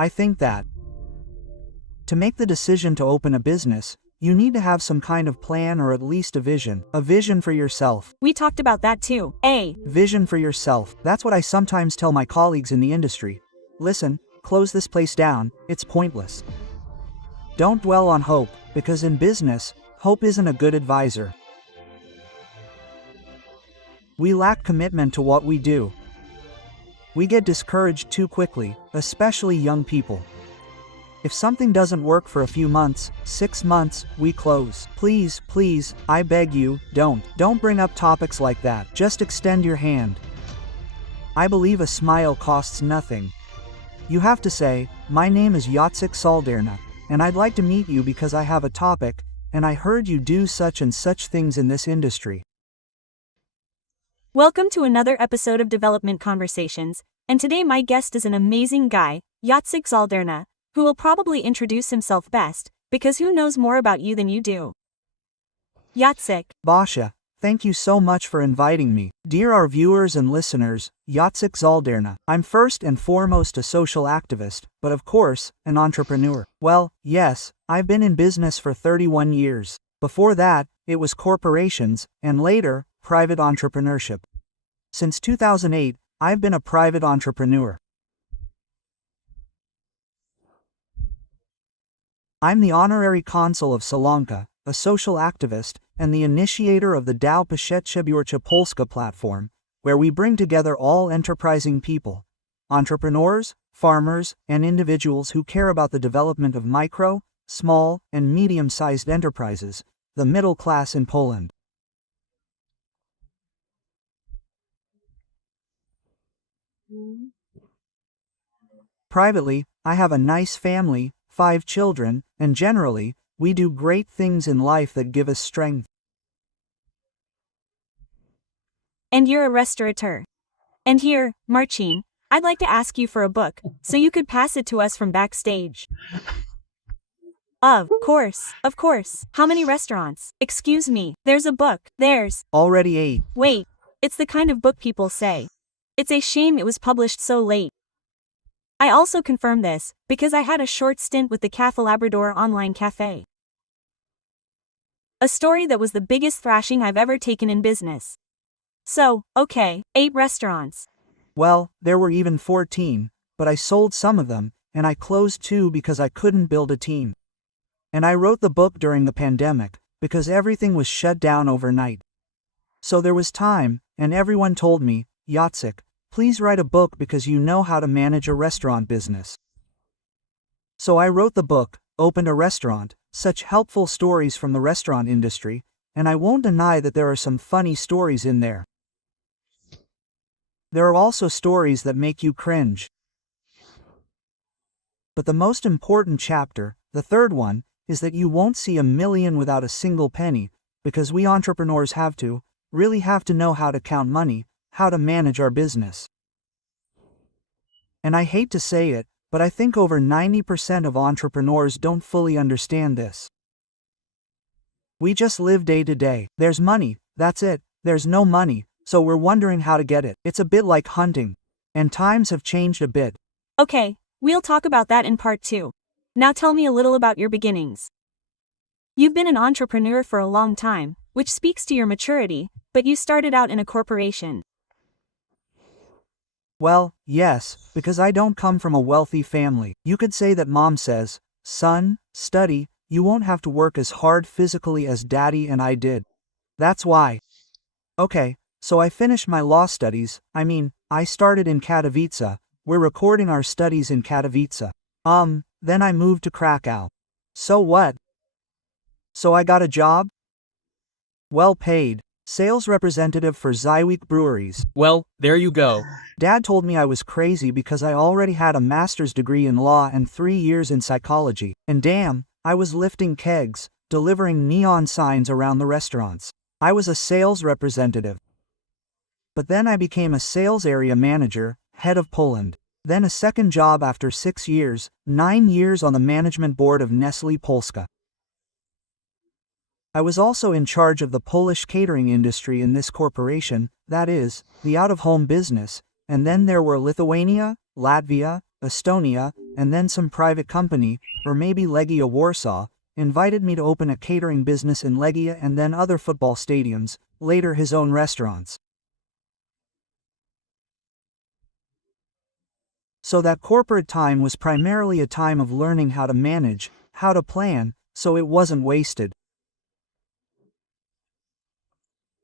I think that to make the decision to open a business, you need to have some kind of plan or at least a vision. A vision for yourself. We talked about that too. Vision for yourself. That's what I sometimes tell my colleagues in the industry. Listen, close this place down, it's pointless. Don't dwell on hope, because in business, hope isn't a good advisor. We lack commitment to what we do. We get discouraged too quickly, especially young people. If something doesn't work for a few months, 6 months, we close. Please, please, I beg you, don't bring up topics like that. Just extend your hand. I believe a smile costs nothing. You have to say, my name is Jacek Czauderna, and I'd like to meet you because I have a topic, and I heard you do such and such things in this industry. Welcome to another episode of Development Conversations, and today my guest is an amazing guy, Jacek Czauderna, who will probably introduce himself best, because who knows more about you than you do? Jacek. Basha, thank you so much for inviting me. Dear our viewers and listeners, Jacek Czauderna. I'm first and foremost a social activist, but of course, an entrepreneur. Well, yes, I've been in business for 31 years. Before that, it was corporations, and later, private entrepreneurship. Since 2008, I've been a private entrepreneur. I'm the honorary consul of Sri Lanka, a social activist, and the initiator of the DAO Przedsiębiorcza Polska platform, where we bring together all enterprising people, entrepreneurs, farmers, and individuals who care about the development of micro, small, and medium-sized enterprises, the middle class in Poland. Privately, I have a nice family, 5 children, and generally, we do great things in life that give us strength. And you're a restaurateur. And here, Marcin, I'd like to ask you for a book, so you could pass it to us from backstage. Of course. How many restaurants? Excuse me, there's a book. There's already 8. Wait, it's the kind of book people say. It's a shame it was published so late. I also confirm this, because I had a short stint with the Café Labrador online cafe. A story that was the biggest thrashing I've ever taken in business. So, okay, 8 restaurants. Well, there were even 14, but I sold some of them, and I closed 2 because I couldn't build a team. And I wrote the book during the pandemic, because everything was shut down overnight. So there was time, and everyone told me, Jacek, please write a book because you know how to manage a restaurant business. So I wrote the book, Opened a Restaurant, such helpful stories from the restaurant industry, and I won't deny that there are some funny stories in there. There are also stories that make you cringe. But the most important chapter, the third one, is that you won't see a million without a single penny, because we entrepreneurs really have to know how to count money, how to manage our business. And I hate to say it, but I think over 90% of entrepreneurs don't fully understand this. We just live day to day. There's money, that's it. There's no money, so we're wondering how to get it. It's a bit like hunting. And times have changed a bit. Okay, we'll talk about that in part 2. Now tell me a little about your beginnings. You've been an entrepreneur for a long time, which speaks to your maturity, but you started out in a corporation. Well, yes, because I don't come from a wealthy family. You could say that mom says, son, study, you won't have to work as hard physically as daddy and I did. That's why. Okay, so I finished my law studies, I started in Katowice, we're recording our studies in Katowice. Then I moved to Krakow. So what? So I got a job? Well paid. Sales representative for Zyweek breweries. Well, there you go. Dad told me I was crazy because I already had a master's degree in law and 3 years in psychology. And damn, I was lifting kegs, delivering neon signs around the restaurants. I was a sales representative. But then I became a sales area manager, head of Poland. Then a second job after 6 years, 9 years on the management board of Nestlé Polska. I was also in charge of the Polish catering industry in this corporation, that is, the out-of-home business, and then there were Lithuania, Latvia, Estonia, and then some private company, or maybe Legia Warsaw, invited me to open a catering business in Legia and then other football stadiums, later his own restaurants. So that corporate time was primarily a time of learning how to manage, how to plan, so it wasn't wasted.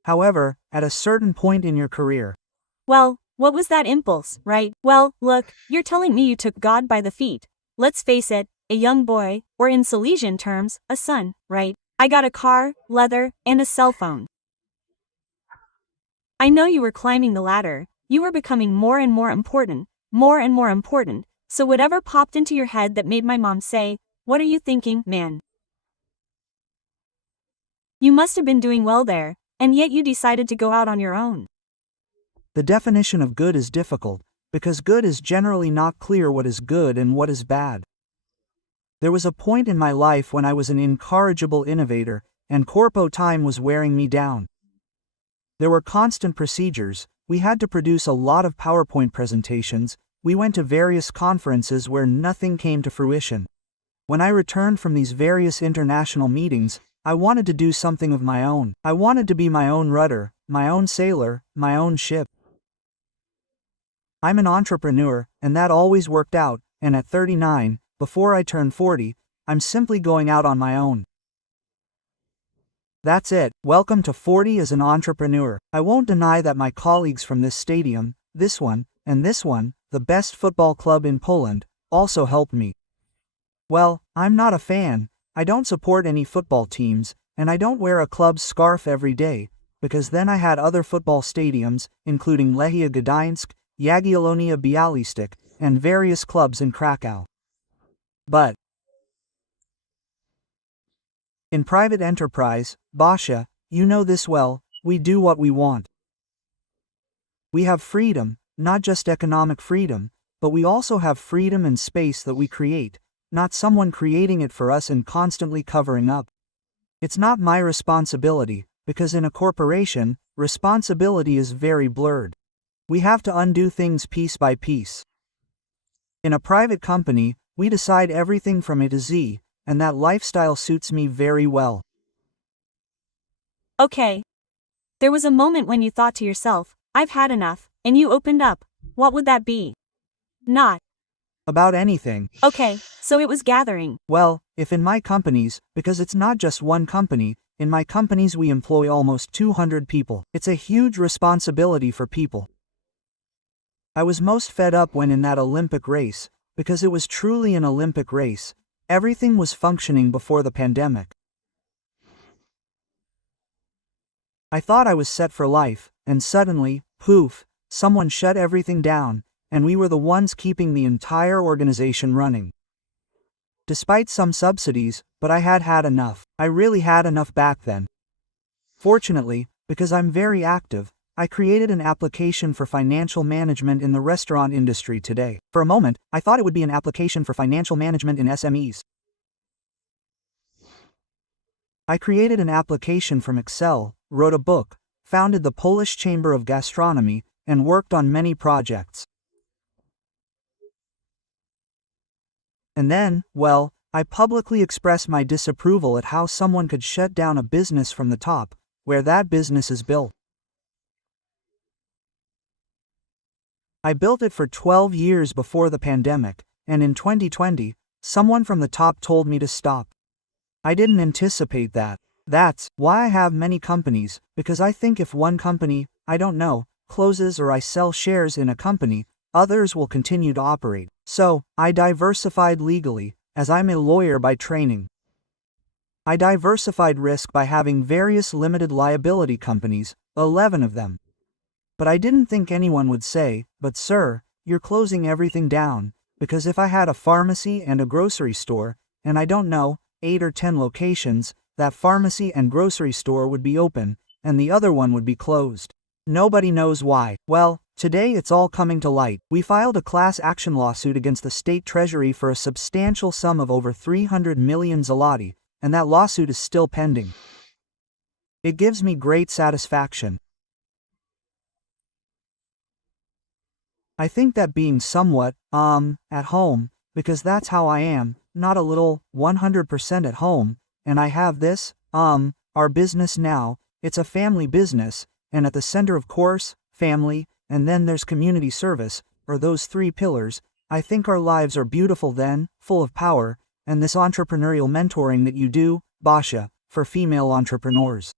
However, at a certain point in your career, Well, what was that impulse, right? Well, look, you're telling me you took God by the feet. Let's face it, a young boy, or in Silesian terms, a son, right? I got a car, leather, and a cell phone. I know you were climbing the ladder, you were becoming more and more important, so whatever popped into your head that made my mom say, "What are you thinking, man?" You must have been doing well there, and yet you decided to go out on your own. the definition of good is difficult, because good is generally not clear what is good and what is bad. There was a point in my life when I was an incorrigible innovator, and corpo time was wearing me down. There were constant procedures, we had to produce a lot of PowerPoint presentations, we went to various conferences where nothing came to fruition. When I returned from these various international meetings, I wanted to do something of my own. I wanted to be my own rudder, my own sailor, my own ship. I'm an entrepreneur, and that always worked out, and at 39, before I turn 40, I'm simply going out on my own. That's it, welcome to 40 as an entrepreneur. I won't deny that my colleagues from this stadium, this one, and this one, the best football club in Poland, also helped me. Well, I'm not a fan, I don't support any football teams, and I don't wear a club's scarf every day, because then I had other football stadiums, including Lechia Gdańsk, Jagiellonia Białystok, and various clubs in Krakow. But in private enterprise, Basia, you know this well, we do what we want. We have freedom, not just economic freedom, but we also have freedom and space that we create, not someone creating it for us and constantly covering up. It's not my responsibility, because in a corporation, responsibility is very blurred. We have to undo things piece by piece. In a private company, we decide everything from A to Z, and that lifestyle suits me very well. Okay. There was a moment when you thought to yourself, "I've had enough," and you opened up. What would that be? Not. About anything. Okay, so it was gathering. Well, if in my companies, because it's not just one company, in my companies we employ almost 200 people. It's a huge responsibility for people. I was most fed up when in that Olympic race, because it was truly an Olympic race. Everything was functioning before the pandemic. I thought I was set for life, and suddenly, poof, someone shut everything down, and we were the ones keeping the entire organization running. Despite some subsidies, but I had had enough. I really had enough back then. Fortunately, because I'm very active, I created an application for financial management in the restaurant industry today. For a moment, I thought it would be an application for financial management in SMEs. I created an application from Excel, wrote a book, founded the Polish Chamber of Gastronomy, and worked on many projects. And then, well, I publicly expressed my disapproval at how someone could shut down a business from the top, where that business is built. I built it for 12 years before the pandemic, and in 2020, someone from the top told me to stop. I didn't anticipate that. That's why I have many companies, because I think if one company, I don't know, closes or I sell shares in a company, others will continue to operate. So, I diversified legally, as I'm a lawyer by training. I diversified risk by having various limited liability companies, 11 of them. But I didn't think anyone would say, "But sir, you're closing everything down," because if I had a pharmacy and a grocery store, and I don't know, 8 or 10 locations, that pharmacy and grocery store would be open, and the other one would be closed. Nobody knows why. Well, today it's all coming to light. We filed a class action lawsuit against the state treasury for a substantial sum of over 300 million zloty, and that lawsuit is still pending. It gives me great satisfaction. I think that being somewhat, at home, because that's how I am, not a little, 100% at home, and I have this, our business now, it's a family business, and at the center of course, family, and then there's community service, or those three pillars. I think our lives are beautiful then, full of power, and this entrepreneurial mentoring that you do, Basha, for female entrepreneurs.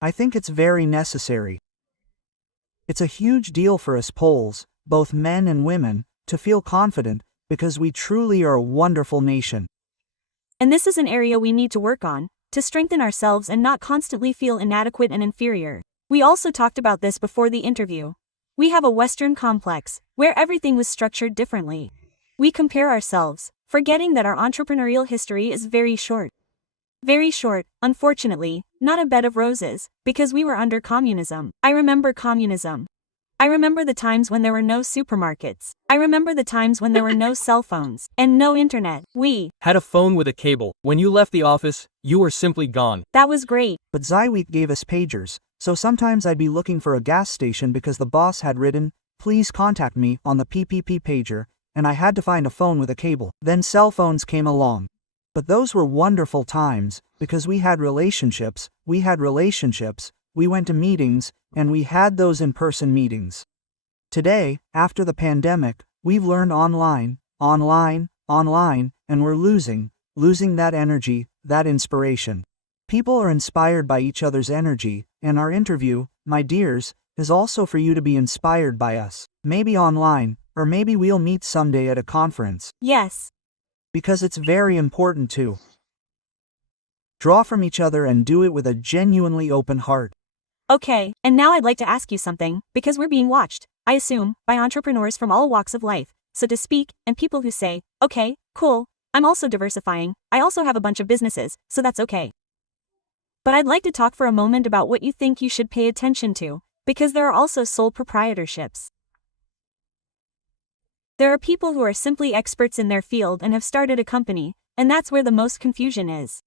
I think it's very necessary. It's a huge deal for us Poles, both men and women, to feel confident, because we truly are a wonderful nation. And this is an area we need to work on, to strengthen ourselves and not constantly feel inadequate and inferior. We also talked about this before the interview. We have a Western complex, where everything was structured differently. We compare ourselves, forgetting that our entrepreneurial history is very short. Very short, unfortunately, not a bed of roses, because we were under communism. I remember communism. I remember the times when there were no supermarkets. I remember the times when there were no cell phones, and no internet. We had a phone with a cable. When you left the office, you were simply gone. That was great. But Zyweek gave us pagers, so sometimes I'd be looking for a gas station because the boss had written, "Please contact me," on the PPP pager, and I had to find a phone with a cable. Then cell phones came along. But those were wonderful times, because we had relationships, we went to meetings, and we had those in-person meetings. Today, after the pandemic, we've learned online, and we're losing that energy, that inspiration. People are inspired by each other's energy, and our interview, my dears, is also for you to be inspired by us. Maybe online, or maybe we'll meet someday at a conference. Yes. Because it's very important to draw from each other and do it with a genuinely open heart. Okay, and now I'd like to ask you something, because we're being watched, I assume, by entrepreneurs from all walks of life, so to speak, and people who say, okay, cool, I'm also diversifying, I also have a bunch of businesses, so that's okay. But I'd like to talk for a moment about what you think you should pay attention to, because there are also sole proprietorships. There are people who are simply experts in their field and have started a company, and that's where the most confusion is.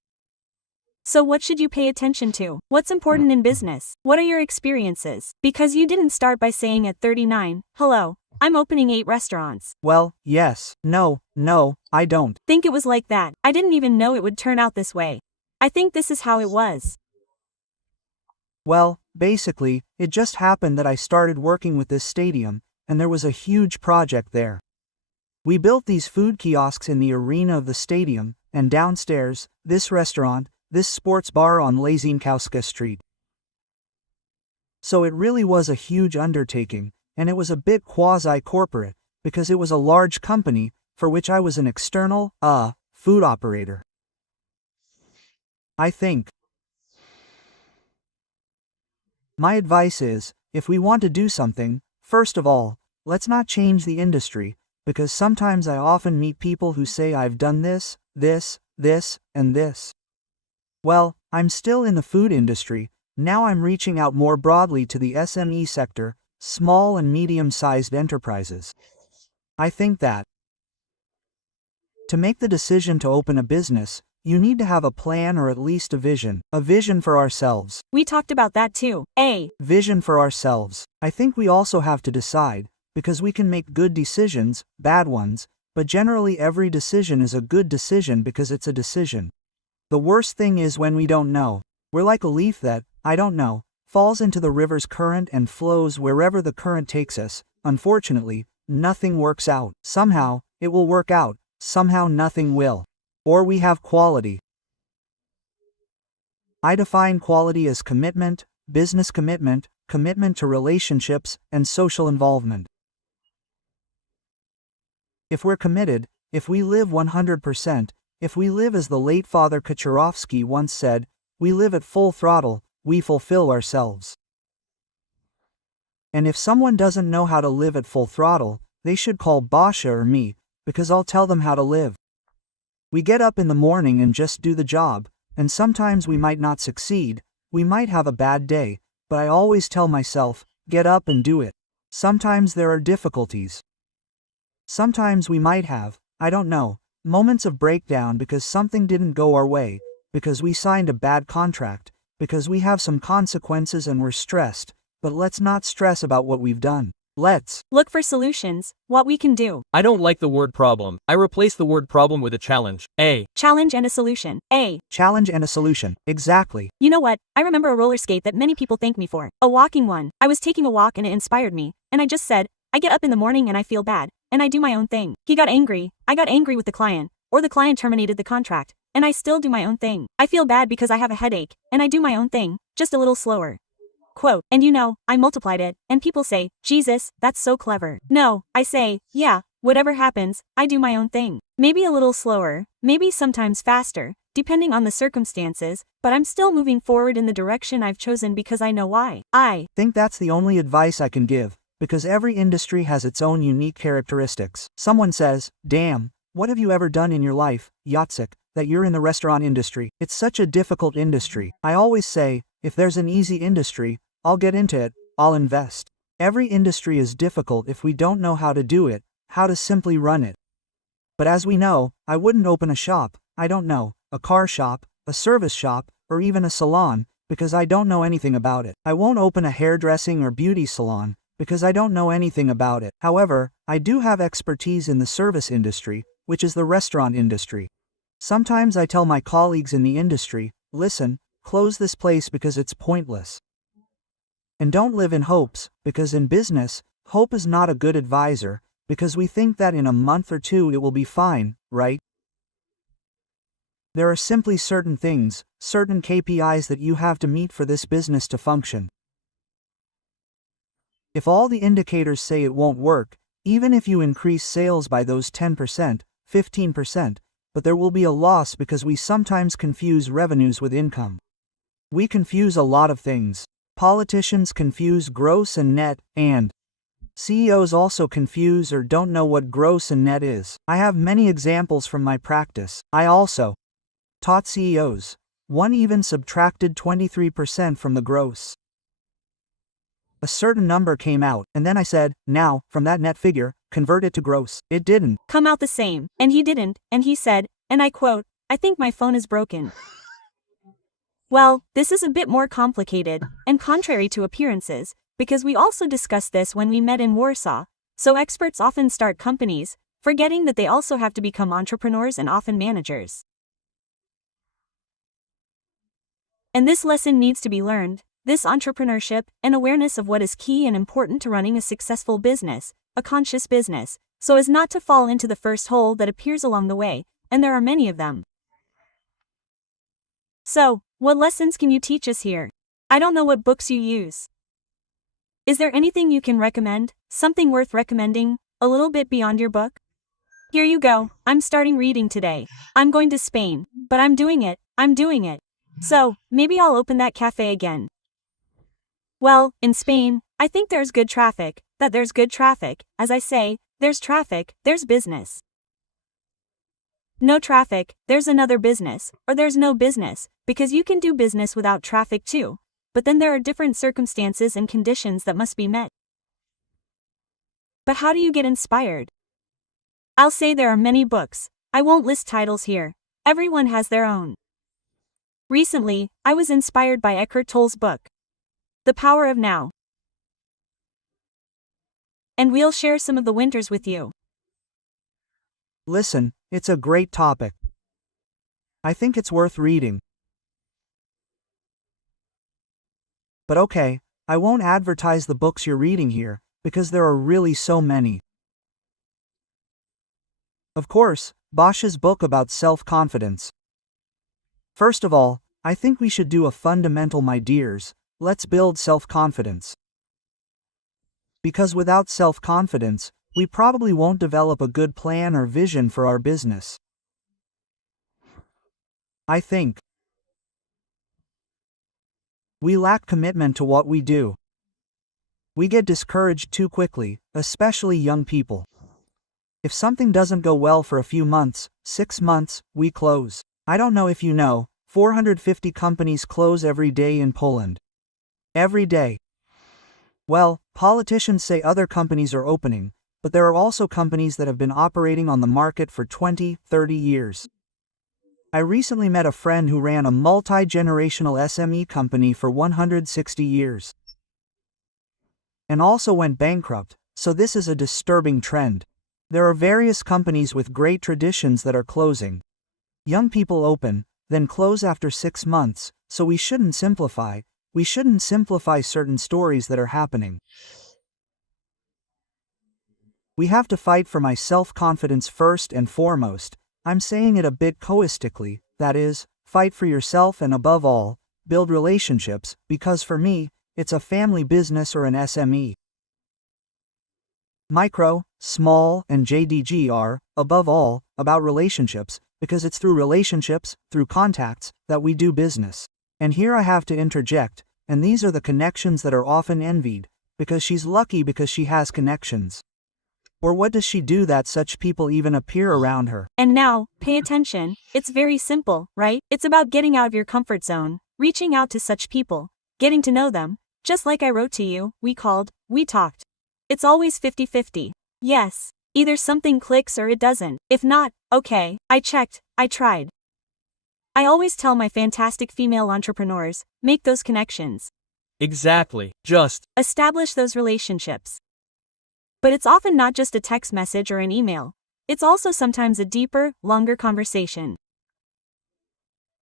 So what should you pay attention to? What's important in business? What are your experiences? Because you didn't start by saying at 39, hello, I'm opening 8 restaurants. Well, yes, no, I don't think it was like that. I didn't even know it would turn out this way. I think this is how it was. Well, basically, it just happened that I started working with this stadium, and there was a huge project there. We built these food kiosks in the arena of the stadium, and downstairs, this restaurant, this sports bar on Lazinkowska Street. So it really was a huge undertaking, and it was a bit quasi-corporate, because it was a large company, for which I was an external, food operator. I think. My advice is, if we want to do something, first of all, let's not change the industry, because sometimes I often meet people who say I've done this, and this. Well, I'm still in the food industry, now I'm reaching out more broadly to the SME sector, small and medium-sized enterprises. I think that to make the decision to open a business, you need to have a plan or at least a vision for ourselves. We talked about that too. Vision for ourselves. I think we also have to decide, because we can make good decisions, bad ones, but generally every decision is a good decision because it's a decision. The worst thing is when we don't know. We're like a leaf that, I don't know, falls into the river's current and flows wherever the current takes us. Unfortunately, nothing works out. Somehow, it will work out, somehow nothing will. Or we have quality. I define quality as commitment, business commitment, commitment to relationships, and social involvement. If we're committed, if we live 100%, if we live as the late Father Kaczorowski once said, we live at full throttle, we fulfill ourselves. And if someone doesn't know how to live at full throttle, they should call Basha or me, because I'll tell them how to live. We get up in the morning and just do the job, and sometimes we might not succeed, we might have a bad day, but I always tell myself, get up and do it. Sometimes there are difficulties. Sometimes we might have, I don't know, moments of breakdown because something didn't go our way, because we signed a bad contract, because we have some consequences and we're stressed, But let's not stress about what we've done. Let's look for solutions, what we can do. I don't like the word problem. I replace the word problem with a challenge. A Challenge and a solution. challenge and a solution. Exactly. You know what? I remember a roller skate that many people thank me for. A walking one. I was taking a walk and it inspired me. And I just said, I get up in the morning and I feel bad. And I do my own thing. He got angry. I got angry with the client. Or the client terminated the contract. And I still do my own thing. I feel bad because I have a headache. And I do my own thing. Just a little slower. Quote, and you know, I multiplied it, and people say, Jesus, that's so clever. No, I say, yeah, whatever happens, I do my own thing. Maybe a little slower, maybe sometimes faster, depending on the circumstances, but I'm still moving forward in the direction I've chosen because I know why. I Think that's the only advice I can give, because every industry has its own unique characteristics. Someone says, damn, what have you ever done in your life, Jacek, that you're in the restaurant industry? It's such a difficult industry. I always say, if there's an easy industry, I'll get into it, I'll invest. Every industry is difficult if we don't know how to do it, how to simply run it. But as we know, I wouldn't open a shop, I don't know, a car shop, a service shop, or even a salon, because I don't know anything about it. I won't open a hairdressing or beauty salon, because I don't know anything about it. However, I do have expertise in the service industry, which is the restaurant industry. Sometimes I tell my colleagues in the industry, listen, close this place because it's pointless. And don't live in hopes, because in business, hope is not a good advisor, because we think that in a month or two it will be fine, right? There are simply certain things, certain KPIs that you have to meet for this business to function. If all the indicators say it won't work, even if you increase sales by those 10%, 15%, but there will be a loss because we sometimes confuse revenues with income. We confuse a lot of things. Politicians confuse gross and net, and CEOs also confuse or don't know what gross and net is. I have many examples from my practice. I also taught CEOs. One even subtracted 23% from the gross. A certain number came out, and then I said, now, from that net figure, convert it to gross. It didn't come out the same, and he didn't, and he said, and I quote, I think my phone is broken. Well, this is a bit more complicated, and contrary to appearances, because we also discussed this when we met in Warsaw, so experts often start companies, forgetting that they also have to become entrepreneurs and often managers. And this lesson needs to be learned, this entrepreneurship and awareness of what is key and important to running a successful business, a conscious business, so as not to fall into the first hole that appears along the way, and there are many of them. So, what lessons can you teach us here? I don't know what books you use. Is there anything you can recommend, something worth recommending, a little bit beyond your book? Here you go, I'm starting reading today. I'm going to Spain, but I'm doing it. So, maybe I'll open that cafe again. Well, in Spain, I think there's good traffic, as I say, there's traffic, there's business. No traffic, there's another business, or there's no business, because you can do business without traffic too, but then there are different circumstances and conditions that must be met. But how do you get inspired? I'll say there are many books. I won't list titles here. Everyone has their own. Recently, I was inspired by Eckhart Tolle's book, The Power of Now. And we'll share some of the winters with you. Listen, it's a great topic. I think it's worth reading. But okay, I won't advertise the books you're reading here, because there are really so many. Of course, Bosch's book about self-confidence. First of all, I think we should do a fundamental, my dears. Let's build self-confidence. Because without self-confidence, we probably won't develop a good plan or vision for our business. I think we lack commitment to what we do. We get discouraged too quickly, especially young people. If something doesn't go well for a few months, 6 months, we close. I don't know if you know, 450 companies close every day in Poland. Every day. Well, politicians say other companies are opening, but there are also companies that have been operating on the market for 20, 30 years. I recently met a friend who ran a multi-generational SME company for 160 years. and also went bankrupt, so this is a disturbing trend. There are various companies with great traditions that are closing. Young people open, then close after 6 months, so we shouldn't simplify. We shouldn't simplify certain stories that are happening. We have to fight for my self-confidence first and foremost. I'm saying it a bit egoistically, that is, fight for yourself and above all, build relationships, because for me, it's a family business or an SME. Micro, small, and JDG are, above all, about relationships, because it's through relationships, through contacts, that we do business. And here I have to interject, and these are the connections that are often envied, because she's lucky because she has connections. Or what does she do that such people even appear around her? And now, pay attention, it's very simple, right? It's about getting out of your comfort zone, reaching out to such people, getting to know them, just like I wrote to you, we called, we talked. It's always 50-50. Yes, either something clicks or it doesn't. If not, okay, I checked, I tried. I always tell my fantastic female entrepreneurs, make those connections. Exactly. Just Establish those relationships. But it's often not just a text message or an email. It's also sometimes a deeper, longer conversation.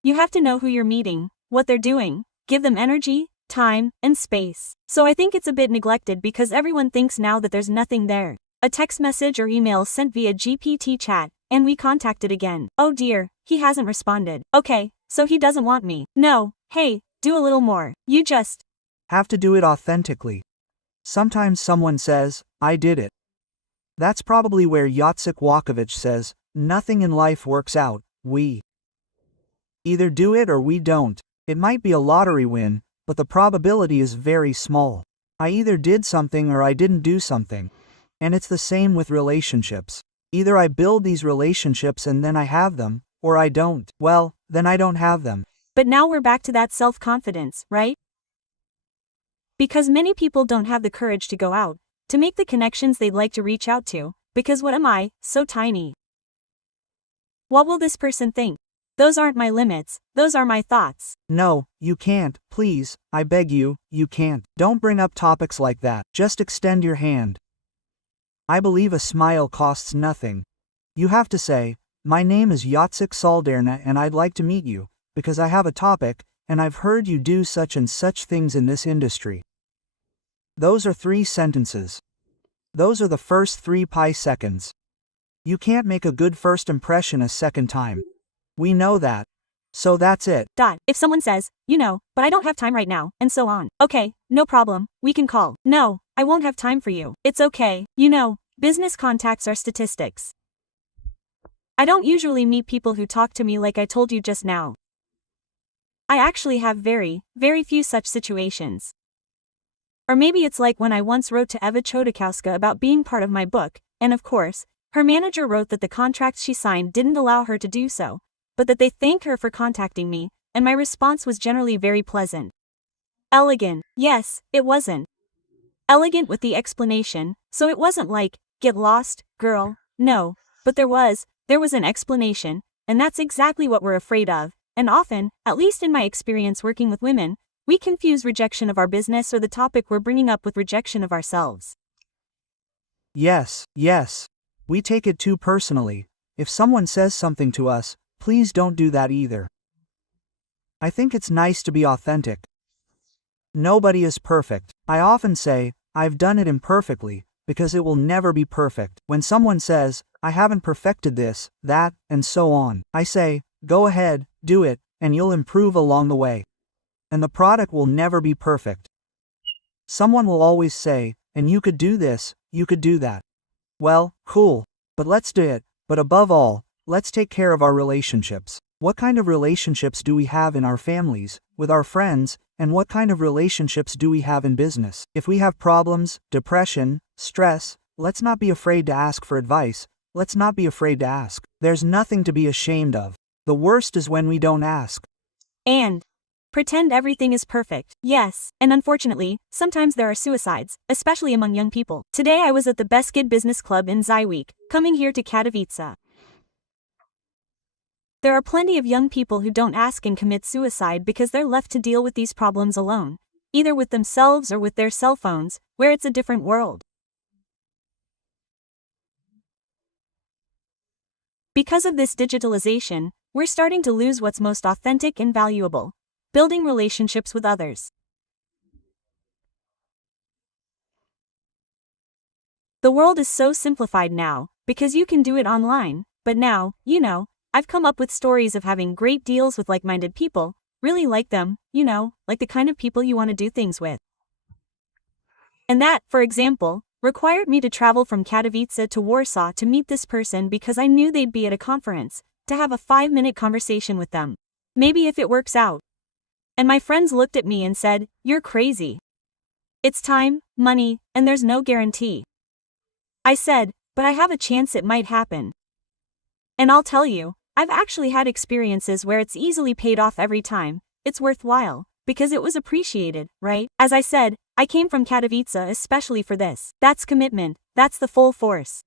You have to know who you're meeting, what they're doing, give them energy, time, and space. So I think it's a bit neglected because everyone thinks now that there's nothing there. A text message or email sent via GPT chat, and we contacted again. Oh dear, he hasn't responded. Okay, so he doesn't want me. No, hey, do a little more. You just have to do it authentically. Sometimes someone says, I did it. That's probably where Jacek Czauderna says, nothing in life works out, we either do it or we don't. It might be a lottery win, but the probability is very small. I either did something or I didn't do something. And it's the same with relationships. Either I build these relationships and then I have them, or I don't. Well, then I don't have them. But now we're back to that self-confidence, right? Because many people don't have the courage to go out, to make the connections they'd like to reach out to, because what am I, so tiny? What will this person think? Those aren't my limits, those are my thoughts. No, you can't, please, I beg you, you can't. Don't bring up topics like that, just extend your hand. I believe a smile costs nothing. You have to say, my name is Jacek Czauderna and I'd like to meet you, because I have a topic, and I've heard you do such and such things in this industry. Those are 3 sentences. Those are the first 3 pi seconds. You can't make a good first impression a second time. We know that. So that's it. If someone says, but I don't have time right now, and so on. Okay, no problem, we can call. No, I won't have time for you. It's okay. Business contacts are statistics. I don't usually meet people who talk to me like I told you just now. I actually have very, very few such situations. Or maybe it's like when I once wrote to Eva Chodakowska about being part of my book, and of course, her manager wrote that the contracts she signed didn't allow her to do so, but that they thanked her for contacting me, and my response was generally very pleasant. Elegant. Yes, it wasn't elegant with the explanation, so it wasn't like, get lost, girl, no, but there was an explanation, and that's exactly what we're afraid of. And often, at least in my experience working with women, we confuse rejection of our business or the topic we're bringing up with rejection of ourselves. Yes. We take it too personally. If someone says something to us, please don't do that either. I think it's nice to be authentic. Nobody is perfect. I often say, I've done it imperfectly, because it will never be perfect. When someone says, I haven't perfected this, that, and so on, I say, go ahead, do it, and you'll improve along the way. And the product will never be perfect. Someone will always say, and you could do this, you could do that. Well, cool, but let's do it, but above all, let's take care of our relationships. What kind of relationships do we have in our families, with our friends, and what kind of relationships do we have in business? If we have problems, depression, stress, let's not be afraid to ask for advice, let's not be afraid to ask. There's nothing to be ashamed of. The worst is when we don't ask. And pretend everything is perfect. Yes, and unfortunately, sometimes there are suicides, especially among young people. Today I was at the Beskid Business Club in Zyweek, coming here to Katowice. There are plenty of young people who don't ask and commit suicide because they're left to deal with these problems alone. either with themselves or with their cell phones, where it's a different world. Because of this digitalization, we're starting to lose what's most authentic and valuable: building relationships with others. The world is so simplified now, because you can do it online, but now, I've come up with stories of having great deals with like-minded people, really like them, like the kind of people you want to do things with. And that, for example, required me to travel from Katowice to Warsaw to meet this person because I knew they'd be at a conference, to have a 5-minute conversation with them. Maybe if it works out. And my friends looked at me and said, "You're crazy. It's time, money, and there's no guarantee." I said, "But I have a chance it might happen." And I'll tell you, I've actually had experiences where it's easily paid off every time. It's worthwhile, because it was appreciated, right? As I said, I came from Katowice especially for this. That's commitment, that's the full force.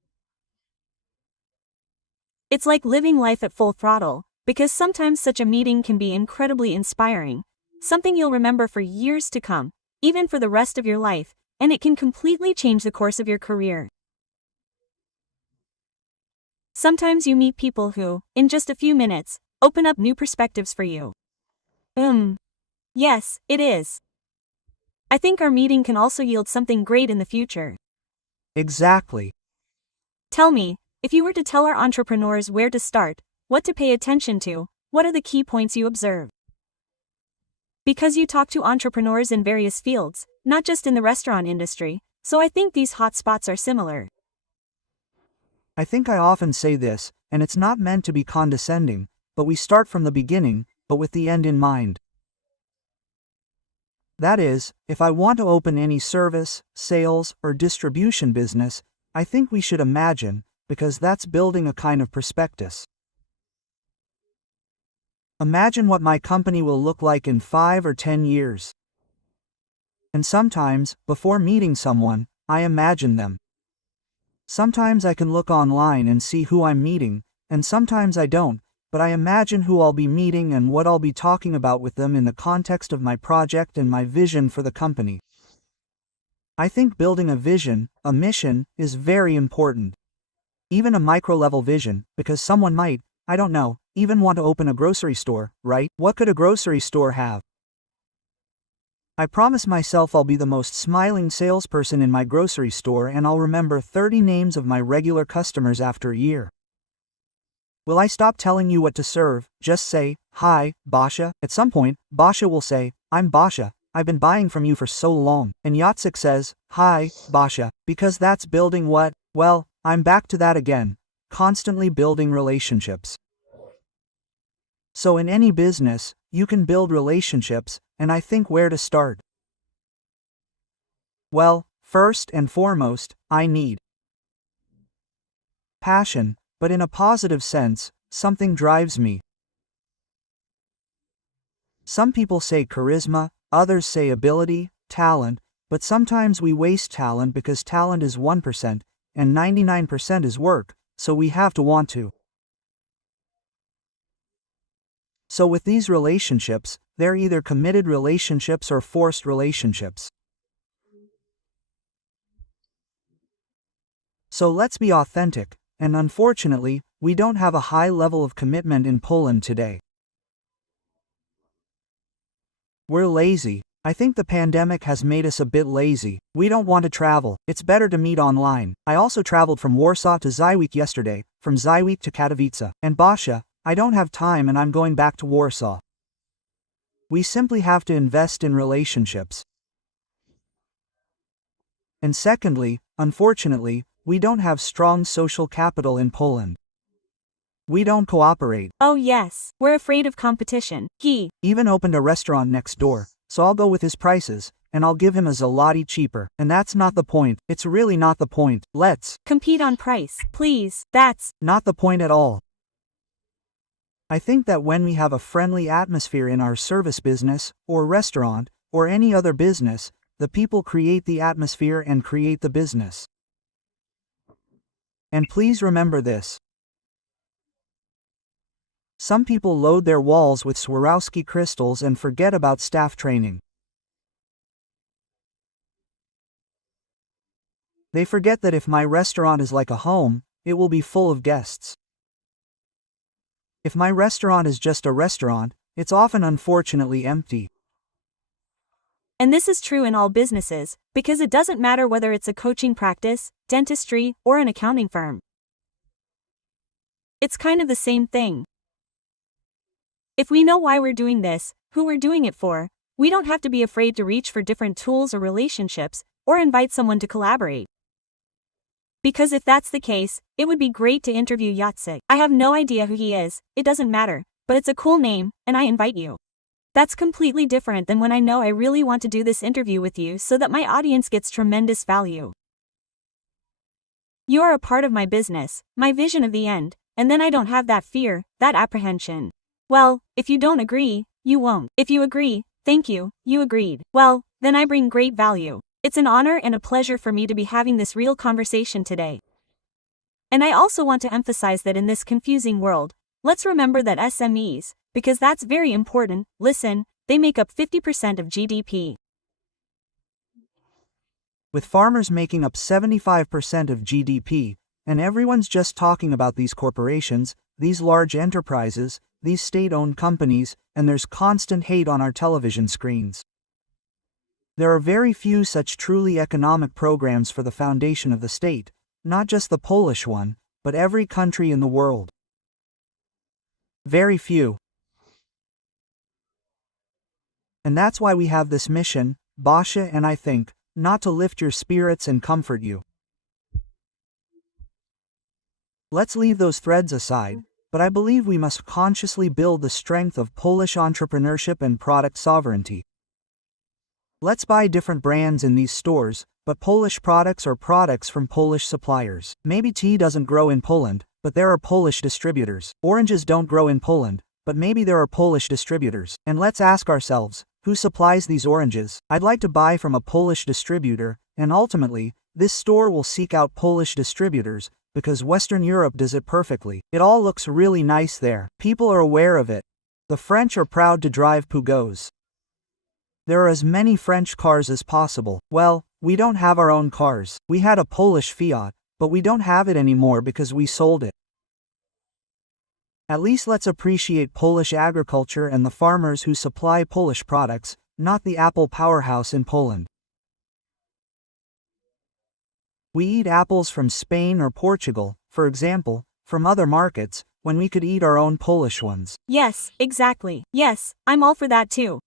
It's like living life at full throttle, because sometimes such a meeting can be incredibly inspiring, something you'll remember for years to come, even for the rest of your life, and it can completely change the course of your career. Sometimes you meet people who, in just a few minutes, open up new perspectives for you. Yes, it is. I think our meeting can also yield something great in the future. Exactly. Tell me, if you were to tell our entrepreneurs where to start, what to pay attention to, what are the key points you observe? Because you talk to entrepreneurs in various fields, not just in the restaurant industry, so I think these hot spots are similar. I think I often say this, and it's not meant to be condescending, but we start from the beginning, but with the end in mind. That is, if I want to open any service, sales, or distribution business, I think we should imagine, because that's building a kind of prospectus. Imagine what my company will look like in 5 or 10 years. And sometimes, before meeting someone, I imagine them. Sometimes I can look online and see who I'm meeting, and sometimes I don't, but I imagine who I'll be meeting and what I'll be talking about with them in the context of my project and my vision for the company. I think building a vision, a mission, is very important. Even a micro-level vision, because someone might, I don't know, even want to open a grocery store, right? What could a grocery store have? I promise myself I'll be the most smiling salesperson in my grocery store and I'll remember 30 names of my regular customers after a year. Will I stop telling you what to serve, just say, "Hi, Basha"? At some point, Basha will say, "I'm Basha, I've been buying from you for so long." And Jacek says, "Hi, Basha," because that's building what? Well, I'm back to that again, constantly building relationships. So in any business, you can build relationships, and I think where to start. Well, first and foremost, I need passion, but in a positive sense, something drives me. Some people say charisma, others say ability, talent, but sometimes we waste talent because talent is 1%, and 99% is work, so we have to want to. So with these relationships, they're either committed relationships or forced relationships. So let's be authentic, and unfortunately, we don't have a high level of commitment in Poland today. We're lazy. I think the pandemic has made us a bit lazy. We don't want to travel. It's better to meet online. I also traveled from Warsaw to Zywick yesterday, from Zywick to Katowice. And Basha, I don't have time and I'm going back to Warsaw. We simply have to invest in relationships. And secondly, unfortunately, we don't have strong social capital in Poland. We don't cooperate. Oh yes, we're afraid of competition. He even opened a restaurant next door, so I'll go with his prices, and I'll give him a zloty cheaper. And that's not the point. It's really not the point. Let's compete on price, please. That's not the point at all. I think that when we have a friendly atmosphere in our service business, or restaurant, or any other business, the people create the atmosphere and create the business. And please remember this. Some people load their walls with Swarovski crystals and forget about staff training. They forget that if my restaurant is like a home, it will be full of guests. If my restaurant is just a restaurant, it's often unfortunately empty. And this is true in all businesses, because it doesn't matter whether it's a coaching practice, dentistry, or an accounting firm. It's kind of the same thing. If we know why we're doing this, who we're doing it for, we don't have to be afraid to reach for different tools or relationships, or invite someone to collaborate. Because if that's the case, it would be great to interview Jacek. I have no idea who he is, it doesn't matter, but it's a cool name, and I invite you. That's completely different than when I know I really want to do this interview with you so that my audience gets tremendous value. You are a part of my business, my vision of the end, and then I don't have that fear, that apprehension. Well, if you don't agree, you won't. If you agree, thank you, you agreed. Well, then I bring great value. It's an honor and a pleasure for me to be having this real conversation today. And I also want to emphasize that in this confusing world, let's remember that SMEs, because that's very important, listen, they make up 50% of GDP. With farmers making up 75% of GDP, and everyone's just talking about these corporations, these large enterprises, these state-owned companies, and there's constant hate on our television screens. There are very few such truly economic programs for the foundation of the state, not just the Polish one, but every country in the world. Very few. And that's why we have this mission, Basia and I think, not to lift your spirits and comfort you. Let's leave those threads aside, but I believe we must consciously build the strength of Polish entrepreneurship and product sovereignty. Let's buy different brands in these stores, but Polish products or products from Polish suppliers. Maybe tea doesn't grow in Poland, but there are Polish distributors. Oranges don't grow in Poland, but maybe there are Polish distributors. And let's ask ourselves, who supplies these oranges? I'd like to buy from a Polish distributor, and ultimately, this store will seek out Polish distributors, because Western Europe does it perfectly. It all looks really nice there. People are aware of it. The French are proud to drive Peugeots. There are as many French cars as possible. Well, we don't have our own cars. We had a Polish Fiat, but we don't have it anymore because we sold it. At least let's appreciate Polish agriculture and the farmers who supply Polish products, not the Apple powerhouse in Poland. We eat apples from Spain or Portugal, for example, from other markets, when we could eat our own Polish ones. Yes, exactly. Yes, I'm all for that too.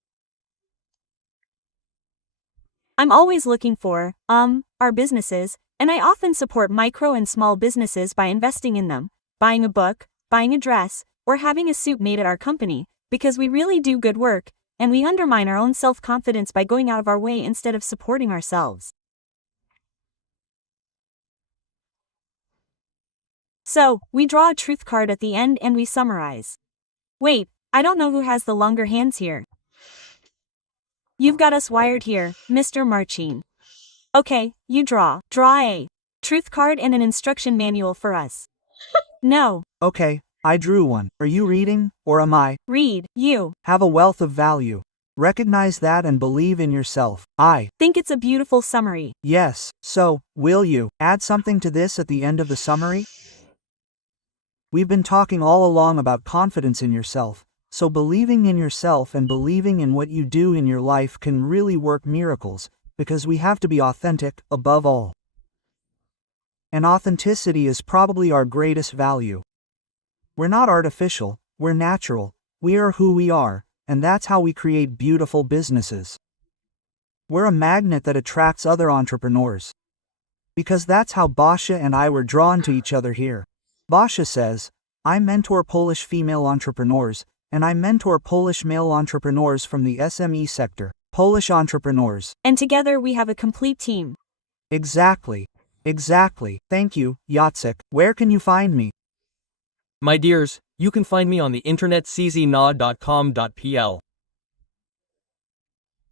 I'm always looking for, our businesses, and I often support micro and small businesses by investing in them, buying a book, buying a dress, or having a suit made at our company, because we really do good work, and we undermine our own self-confidence by going out of our way instead of supporting ourselves. So, we draw a truth card at the end and we summarize. Wait, I don't know who has the longer hands here. You've got us wired here, Mr. Marcin. Okay, you draw. Draw a truth card and an instruction manual for us. No. Okay, I drew one. Are you reading, or am I? Read. You. Have a wealth of value. Recognize that and believe in yourself. I think it's a beautiful summary. Yes, so, will you add something to this at the end of the summary? We've been talking all along about confidence in yourself, so believing in yourself and believing in what you do in your life can really work miracles, because we have to be authentic, above all. And authenticity is probably our greatest value. We're not artificial, we're natural, we are who we are, and that's how we create beautiful businesses. We're a magnet that attracts other entrepreneurs. Because that's how Basia and I were drawn to each other here. Basia says, I mentor Polish female entrepreneurs, and I mentor Polish male entrepreneurs from the SME sector, Polish entrepreneurs. And together we have a complete team. Exactly. Thank you, Jacek. Where can you find me? My dears, you can find me on the internet czna.com.pl.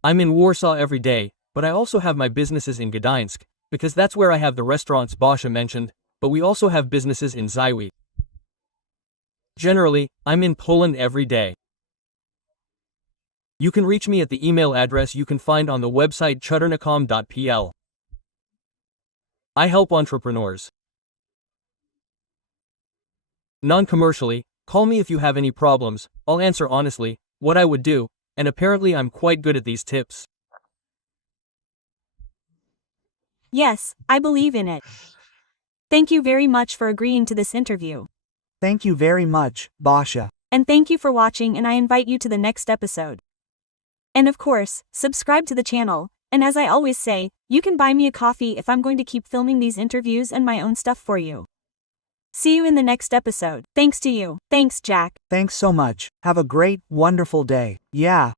I'm in Warsaw every day, but I also have my businesses in Gdańsk, because that's where I have the restaurants Basia mentioned, but we also have businesses in Zywiec. Generally, I'm in Poland every day. You can reach me at the email address you can find on the website czauderna.com.pl. I help entrepreneurs. Non-commercially, call me if you have any problems, I'll answer honestly, what I would do, and apparently I'm quite good at these tips. Yes, I believe in it. Thank you very much for agreeing to this interview. Thank you very much, Basha. And thank you for watching, and I invite you to the next episode. And of course, subscribe to the channel, and as I always say, you can buy me a coffee if I'm going to keep filming these interviews and my own stuff for you. See you in the next episode. Thanks to you. Thanks, Jack. Thanks so much. Have a great, wonderful day. Yeah.